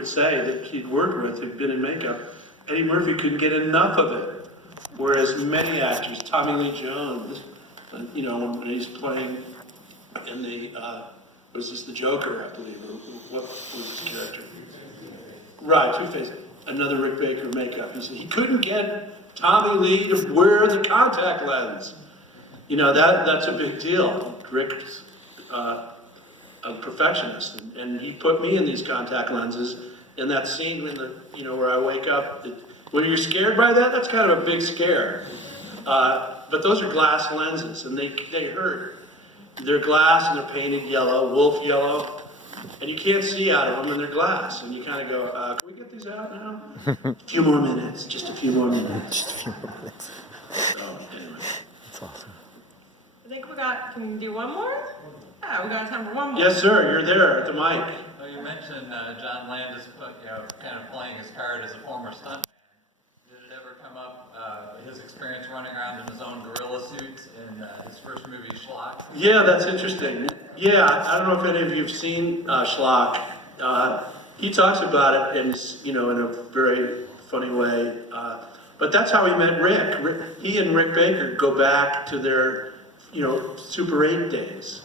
would say that he'd worked with, who'd been in makeup, Eddie Murphy couldn't get enough of it. Whereas many actors, Tommy Lee Jones, you know, when he's playing in the, was this the Joker, I believe, or what was his character? Right, Two-Face, another Rick Baker makeup. He said he couldn't get Tommy Lee to wear the contact lens. You know, that's a big deal. Rick's a perfectionist, and he put me in these contact lenses. In that scene when where I wake up, when you're scared by that, that's kind of a big scare. But those are glass lenses, and they hurt. They're glass and they're painted yellow, wolf yellow, and you can't see out of them, and they're glass. And you kind of go, can we get these out now? A few more minutes, just a few more minutes. Just a few more minutes. So, anyway. That's awesome. I think can we do one more? Yeah, we got time for one more. Yes, sir, you're there at the mic. Well, you mentioned John Landis kind of playing his card as a former stuntman. Did it ever come up, his experience running around in his own gorilla suit in his first movie, Schlock? Yeah, that's interesting. Yeah, I don't know if any of you have seen Schlock. He talks about it in a very funny way. But that's how he met Rick. He and Rick Baker go back to their, Super 8 days.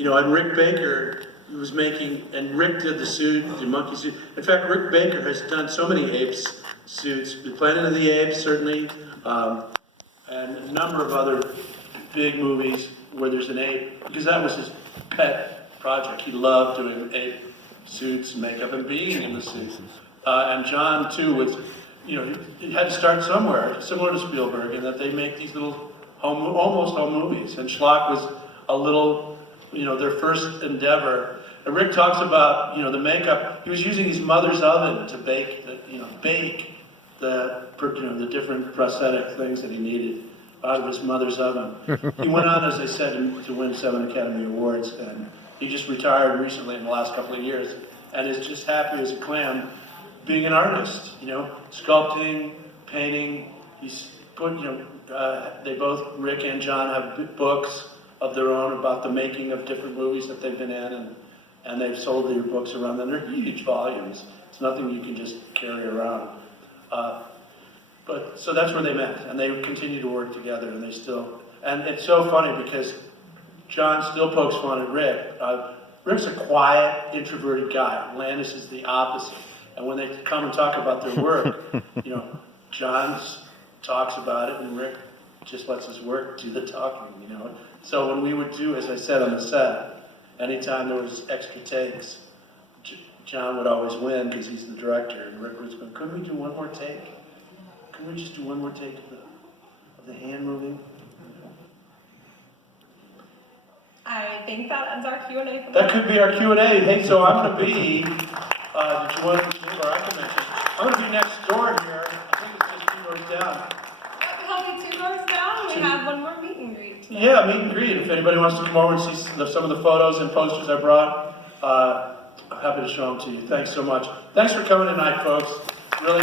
And Rick Baker was making, and Rick did the suit, the monkey suit. In fact, Rick Baker has done so many apes suits, the Planet of the Apes, certainly, and a number of other big movies where there's an ape, because that was his pet project. He loved doing ape suits, makeup, and being in the suit. And John, too, was, he had to start somewhere, similar to Spielberg, in that they make these little almost home movies. And Schlock was a little, their first endeavor. And Rick talks about, the makeup. He was using his mother's oven to bake the different prosthetic things that he needed out of his mother's oven. He went on, as I said, to win 7 Academy Awards, and he just retired recently in the last couple of years, and is just happy as a clam being an artist, sculpting, painting. He's put, they both, Rick and John, have books of their own about the making of different movies that they've been in, and they've sold their books around, and they're huge volumes. It's nothing you can just carry around. So that's where they met, and they continue to work together, and and it's so funny because John still pokes fun at Rick. Rick's a quiet, introverted guy. Landis is the opposite. And when they come and talk about their work, John talks about it, and Rick just lets his work do the talking, So when we would do, as I said on the set, anytime there was extra takes, John would always win because he's the director, and Rick was going, couldn't we do one more take? Can we just do one more take of the hand moving? I think that ends our Q&A for That could be our Q&A. Hey, so I'm going to be, did you want to, or I can mention, I'm going to be next door here. I think it's just 2 doors down. He'll be 2 doors down, and we have one more meet and greet tonight. Yeah, meet and greet. If anybody wants to come over and see some of the photos and posters I brought, I'm happy to show them to you. Thanks so much. Thanks for coming tonight, folks. Really.